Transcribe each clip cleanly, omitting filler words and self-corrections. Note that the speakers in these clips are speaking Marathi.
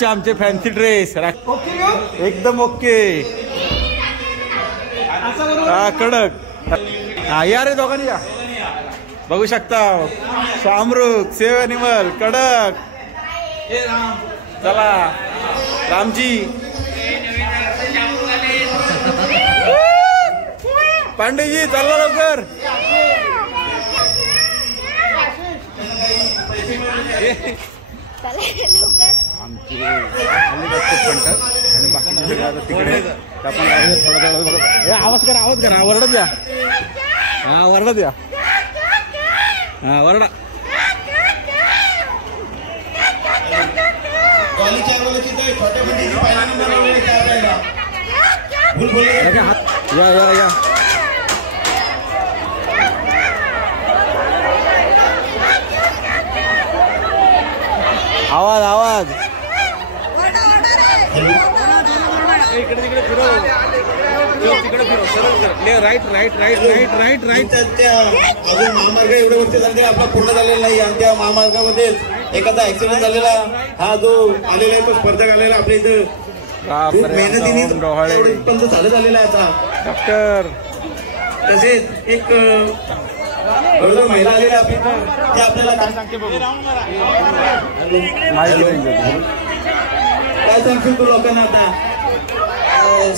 राजचे आमचे फॅन्सी ड्रेस एकदम ओके हा कडक हा या रे दोघांनी या बघू शकता शामरुख सेव अॅनिमल कडक चला रामजी पांडेजी चला लवकर आमचे आणि बाकी तिकडे आवाज करा वरडा द्या हा वरडा द्या हा वरडा या या या आवाज आवाज इकडे तिकडे फिरव तिकडे फिरव सरळ right right right right right right अजून महामार्ग एवढे वर्ष झाले आपला पूर्ण झालेला नाही आणि त्या महामार्गामध्ये एखादा ऍक्सिडेंट झालेला हा जो आलेला आहे तो स्पर्धक आलेला आपल्या इथं खूप मेहनतीने उत्पन्न झालेला आहे आता डॉक्टर तसेच एक महिला आलेली आपली ते आपल्याला काय सांगते बघू काय सांगशील तू लोकांना आता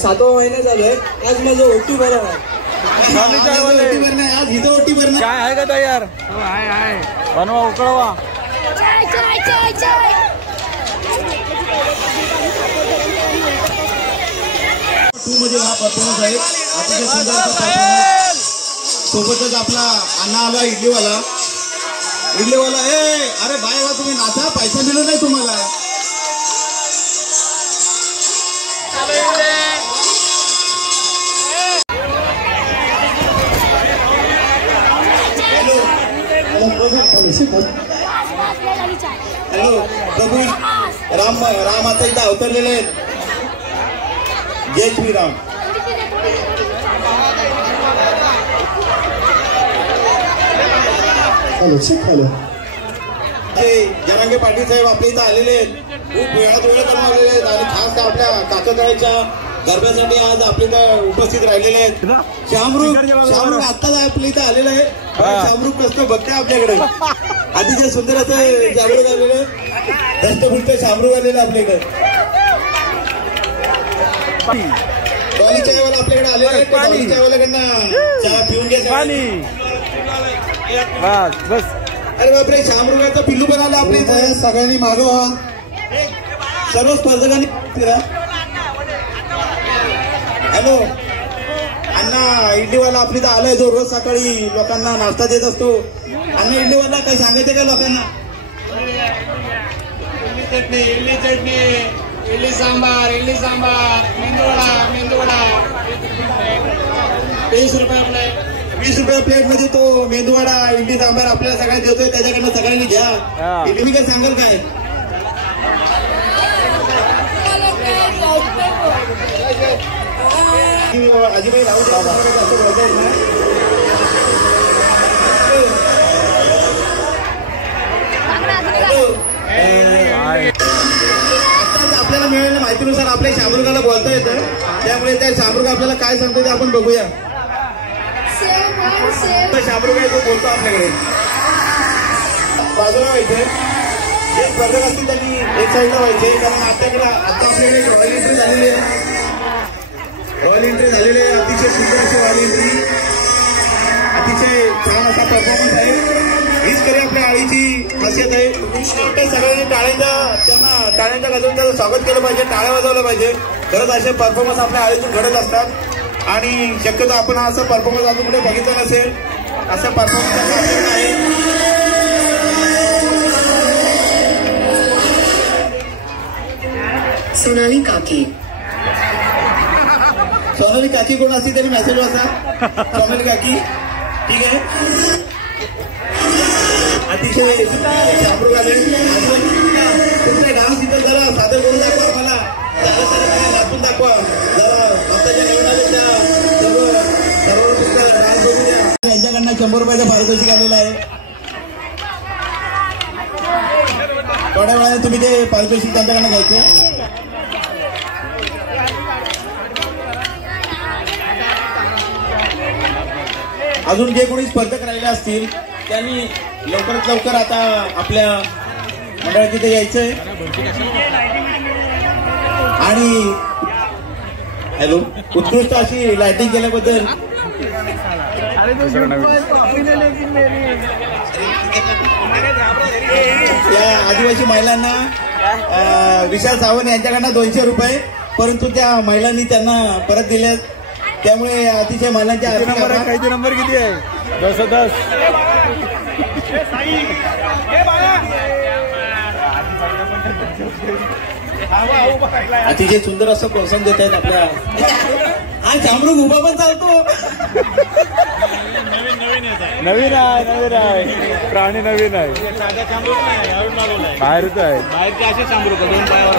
7वा महिना झालोय आज माझं ओटी भरणार आज हिथं ओटी भरणार काय आहे का तयार आहे बनवा उकळवा टू मध्ये हा परफॉर्मन्स आहे अतिशय सुंदर परफॉर्मन्स सोबतच आपला अण्णा आला इडलीवाला अरे बाय वा तुम्ही नाचा पैसा दिला नाही तुम्हाला हॅलो प्रभू राम आता इथं अवतरलेले आहेत जय श्रीराम जरांगे पाटील साहेब आपल्या इथं आलेले आहेत खूप वेळात वेळ करून आलेले आहेत आणि खास आपल्या काकाकाळच्या गरब्यासाठी आज आपल्या इथं उपस्थित राहिलेले आहेत शामरुख आत्ताच आपल्या इथं आलेलं आहे शामरुख कसं बघताय आपल्याकडे अतिशय सुंदर असं जागरूक आलेलं दष्टपुष्ट शामरुख आलेलं आपल्याकडे पाणी चायवाला आपल्याकडे आलेलं आहे पाणी चायवाल्याकडनं चहा पिऊन घ्या बस अरे बापरे शामरुखाचं पिल्लू पण आलं आपल्या इथं सगळ्यांनी मागवा सर्व स्पर्धकांनी फिरा हॅलो अण्णा इडलीवाला आपली इथं आलाय जो रोज सकाळी लोकांना नाश्ता देत असतो अण्णा इडलीवाला काही सांगायचं का लोकांना इडली चटणी इडली सांबार मेंदूवडा 20 रुपये आपले 20 रुपये प्लेट मध्ये तो मेंदूवडा इडली सांबार आपल्याला सगळ्यांना देतोय त्याच्याकडनं सगळ्यांनी घ्या इडली काय सांगाल काय अजिबाई राहू द्या असं बोलता येत ना आपल्याला मिळालेल्या माहितीनुसार आपल्या शामरुखाला बोलता येतं त्यामुळे त्या शामरुख आपल्याला काय सांगतो ते आपण बघूया शामरुख आहे तो बोलतो आपल्याकडे बाजूला व्हायचे जे स्पर्धक असतील त्यांनी एक साईडला व्हायचे कारण आता आपल्याकडे रॉयल एंट्री झालेली आहे अतिशय सुंदर अशी रॉयल एंट्री अतिशय छान असा परफॉर्मन्स आहे हीच खरी आपल्या आळीची खासियत आहे सगळ्यांनी टाळ्यांच्या गजरून त्याचं स्वागत केलं पाहिजे टाळ्या वाजवल्या पाहिजे खरंच असे परफॉर्मन्स आपल्या आळीतून घडत असतात आणि शक्यतो आपण असं परफॉर्मन्स अजून कुठे बघितलं नसेल असं परफॉर्मन्स आहे सोनाली काकी कोण असती तरी मेसेज वाचा सोनाली काकी ठीक आहे अतिशय शामरुख आले तुमचा डान्स इथं जरा सादर करून दाखवा मला दाखवून दाखवा जरा आताच्या नवीन आलेल्या सर्व डान्स बघू द्या यांच्याकडनं 100 रुपयाचं पारितोषिक आलेलं आहे थोड्या वेळाने तुम्ही ते पारितोषिक त्यांच्याकडनं घ्यायचं. अजून जे कोणी स्पर्धक राहिले असतील त्यांनी लवकरात लवकर आता आपल्या मंडळात तिथे यायचंय. आणि हॅलो, उत्कृष्ट अशी लाइटिंग केल्याबद्दल या आदिवासी महिलांना विशाल सावंत यांच्याकडनं 200 रुपये, परंतु त्या महिलांनी त्यांना परत दिले, त्यामुळे अतिशय महिलांच्या काहीचे नंबर किती आहे? 10-10. अतिशय सुंदर असं प्रोत्साहन देत आहेत आपल्या. हा चामरूक उभा पण चालतो. नवीन आहे प्राणी नवीन आहे, बाहेरच आहे. बाहेरचे असे चांबरू का 2 पायावर